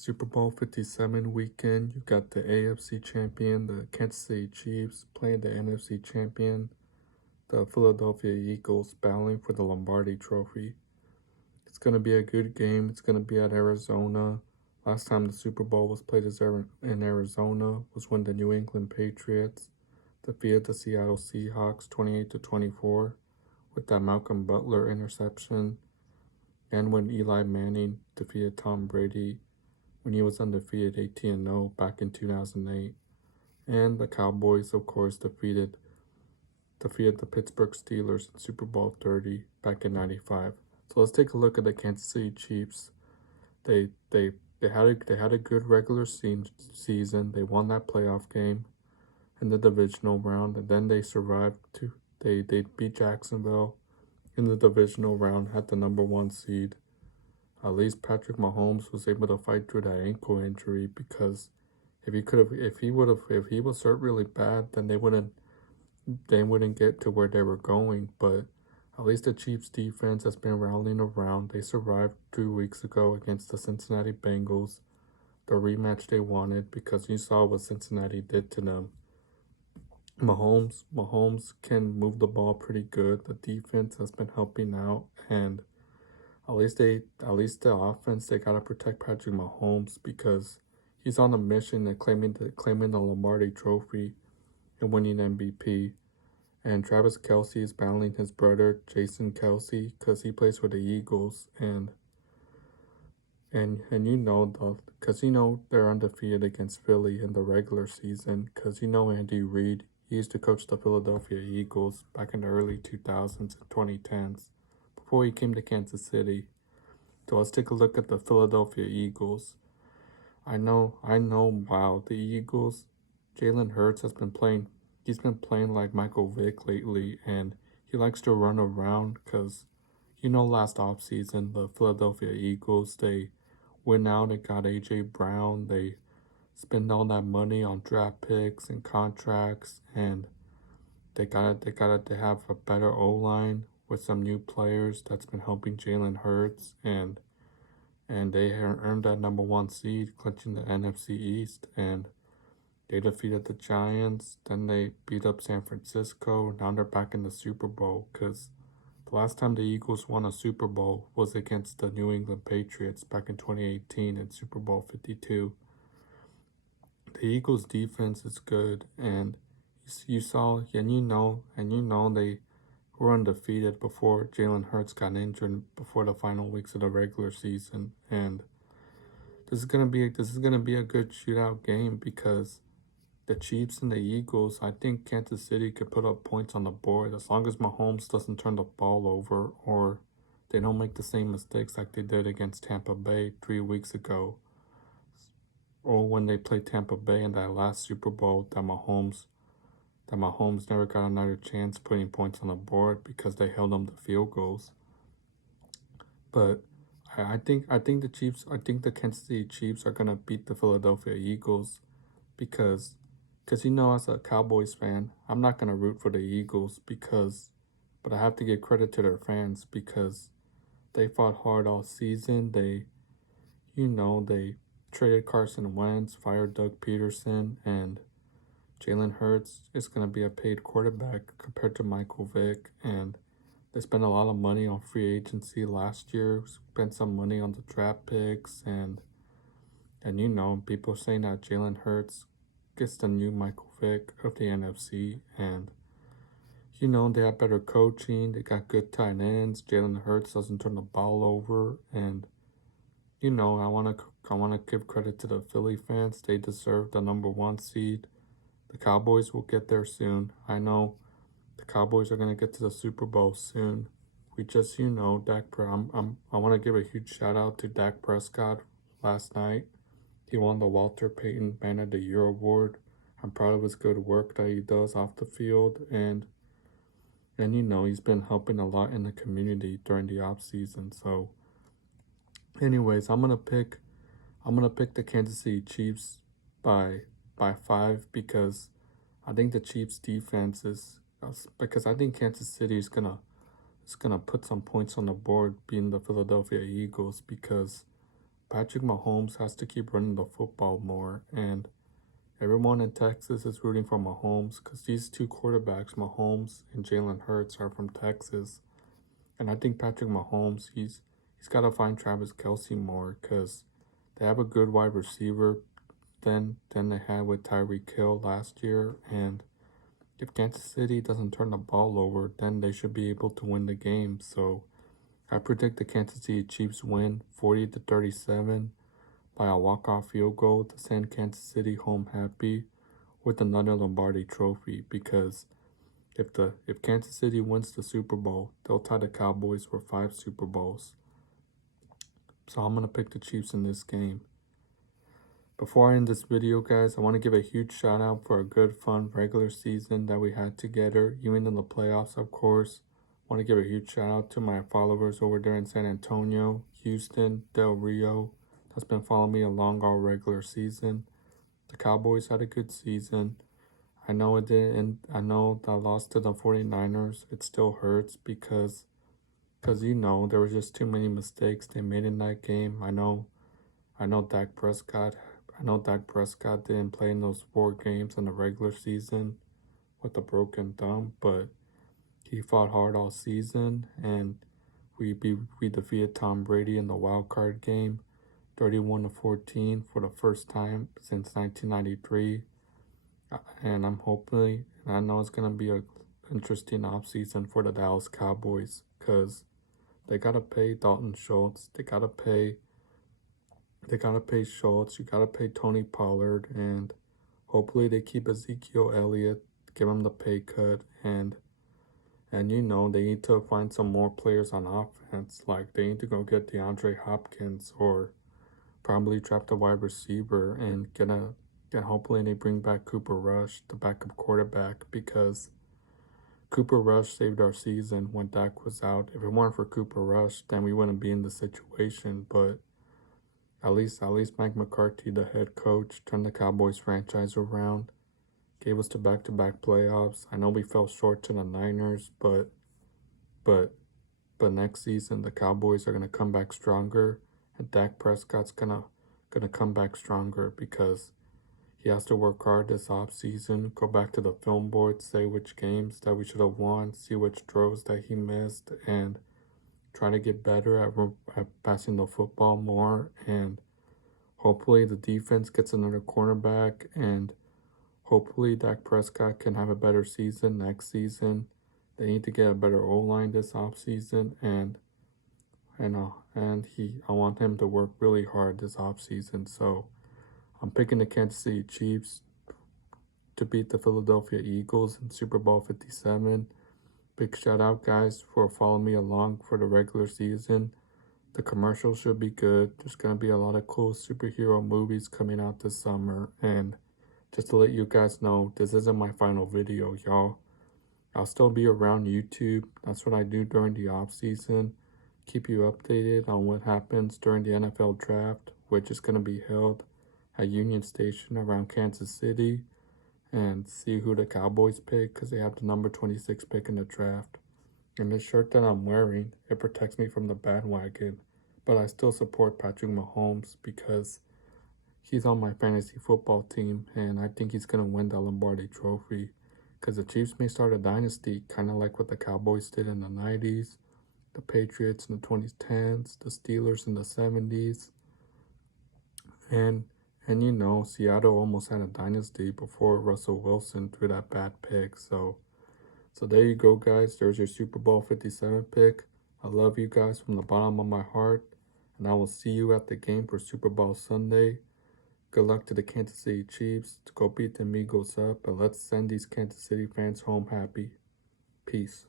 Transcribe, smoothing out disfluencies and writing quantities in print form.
Super Bowl 57 weekend, you got the AFC champion, the Kansas City Chiefs, playing the NFC champion, the Philadelphia Eagles, battling for the Lombardi Trophy. It's going to be a good game. It's going to be at Arizona. Last time the Super Bowl was played in Arizona was when the New England Patriots defeated the Seattle Seahawks 28-24 with that Malcolm Butler interception, and when Eli Manning defeated Tom Brady when he was undefeated 18-0 back in 2008. And the Cowboys, of course, defeated the Pittsburgh Steelers in Super Bowl 30 back in 95. So let's take a look at the Kansas City Chiefs. They had a good regular season. They won that playoff game in the divisional round, and then they survived to they beat Jacksonville in the divisional round, had the number 1 seed. At least Patrick Mahomes was able to fight through that ankle injury, because if he was hurt really bad, then they wouldn't get to where they were going. But at least the Chiefs defense has been rallying around. They survived 2 weeks ago against the Cincinnati Bengals, the rematch they wanted, because you saw what Cincinnati did to them. Mahomes can move the ball pretty good. The defense has been helping out, and at least the offense, they gotta protect Patrick Mahomes, because he's on a mission to claiming the Lombardi Trophy and winning MVP. And Travis Kelce is battling his brother Jason Kelce, because he plays for the Eagles, and they're undefeated against Philly in the regular season, because Andy Reid, he used to coach the Philadelphia Eagles back in the early 2000s and 2010s before he came to Kansas City. So let's take a look at the Philadelphia Eagles. I know, wow, the Eagles, Jalen Hurts he's been playing like Michael Vick lately, and he likes to run around, because, last offseason, the Philadelphia Eagles, they went out and got A.J. Brown. They spend all that money on draft picks and contracts, and they have a better O-line with some new players that's been helping Jalen Hurts, and they earned that number 1 seed, clinching the NFC East, and they defeated the Giants. Then they beat up San Francisco. Now they're back in the Super Bowl, because the last time the Eagles won a Super Bowl was against the New England Patriots back in 2018 in Super Bowl 52. The Eagles' defense is good, and they were undefeated before Jalen Hurts got injured before the final weeks of the regular season. And this is gonna be a good shootout game, because the Chiefs and the Eagles, I think Kansas City could put up points on the board as long as Mahomes doesn't turn the ball over, or they don't make the same mistakes like they did against Tampa Bay 3 weeks ago, or when they played Tampa Bay in that last Super Bowl that Mahomes never got another chance putting points on the board because they held them to field goals. But I think the Kansas City Chiefs are gonna beat the Philadelphia Eagles, because as a Cowboys fan, I'm not gonna root for the Eagles, but I have to give credit to their fans, because they fought hard all season. They traded Carson Wentz, fired Doug Peterson, and Jalen Hurts is going to be a paid quarterback compared to Michael Vick. And they spent a lot of money on free agency last year, spent some money on the draft picks, and people saying that Jalen Hurts gets the new Michael Vick of the NFC. And they have better coaching, they got good tight ends, Jalen Hurts doesn't turn the ball over, and I wanna give credit to the Philly fans. They deserve the number 1 seed. The Cowboys will get there soon. I know the Cowboys are gonna get to the Super Bowl soon. We just, I want to give a huge shout out to Dak Prescott last night. He won the Walter Payton Man of the Year award. I'm proud of his good work that he does off the field, and he's been helping a lot in the community during the off season. So, anyways, I'm gonna pick the Kansas City Chiefs by 5, because I think the Chiefs defense because I think Kansas City is gonna put some points on the board beating the Philadelphia Eagles, because Patrick Mahomes has to keep running the football more, and everyone in Texas is rooting for Mahomes because these two quarterbacks, Mahomes and Jalen Hurts, are from Texas. And I think Patrick Mahomes, he's got to find Travis Kelce more because they have a good wide receiver than they had with Tyreek Hill last year. And if Kansas City doesn't turn the ball over, then they should be able to win the game. So I predict the Kansas City Chiefs win 40-37 by a walk-off field goal to send Kansas City home happy with another Lombardi trophy, because if Kansas City wins the Super Bowl, they'll tie the Cowboys for 5 Super Bowls. So I'm going to pick the Chiefs in this game. Before I end this video, guys, I want to give a huge shout out for a good, fun regular season that we had together, even in the playoffs, of course. I want to give a huge shout out to my followers over there in San Antonio, Houston, Del Rio, that's been following me along all regular season. The Cowboys had a good season. I know it didn't. I know that loss to the 49ers, it still hurts because you know, there was just too many mistakes they made in that game. I know Dak Prescott didn't play in those 4 games in the regular season with a broken thumb, but he fought hard all season, and we defeated Tom Brady in the wild card game, 31-14 for the first time since 1993. And I know it's gonna be an interesting offseason for the Dallas Cowboys because they gotta pay Dalton Schultz, they gotta pay Schultz, you gotta pay Tony Pollard, and hopefully they keep Ezekiel Elliott, give him the pay cut, and you know, they need to find some more players on offense. Like, they need to go get DeAndre Hopkins or probably draft a wide receiver and hopefully they bring back Cooper Rush, the backup quarterback, because Cooper Rush saved our season when Dak was out. If it weren't for Cooper Rush, then we wouldn't be in the situation. But at least Mike McCarthy, the head coach, turned the Cowboys franchise around, gave us the back-to-back playoffs. I know we fell short to the Niners, but next season the Cowboys are gonna come back stronger, and Dak Prescott's gonna come back stronger because he has to work hard this offseason, go back to the film board, say which games that we should have won, see which throws that he missed, and try to get better at passing the football more. And hopefully the defense gets another cornerback, and hopefully Dak Prescott can have a better season next season. They need to get a better O-line this offseason, and I want him to work really hard this offseason. So I'm picking the Kansas City Chiefs to beat the Philadelphia Eagles in Super Bowl 57. Big shout out, guys, for following me along for the regular season. The commercials should be good. There's going to be a lot of cool superhero movies coming out this summer. And just to let you guys know, this isn't my final video, y'all. I'll still be around YouTube. That's what I do during the off season. Keep you updated on what happens during the NFL draft, which is going to be held at Union Station around Kansas City, and see who the Cowboys pick because they have the number 26 pick in the draft. And the shirt that I'm wearing, it protects me from the bandwagon, but I still support Patrick Mahomes because he's on my fantasy football team, and I think he's going to win the Lombardi trophy because the Chiefs may start a dynasty, kind of like what the Cowboys did in the 90s, the Patriots in the 2010s, the Steelers in the 70s, and you know, Seattle almost had a dynasty before Russell Wilson threw that bad pick. So there you go, guys. There's your Super Bowl 57 pick. I love you guys from the bottom of my heart, and I will see you at the game for Super Bowl Sunday. Good luck to the Kansas City Chiefs to go beat the Eagles up, and let's send these Kansas City fans home happy. Peace.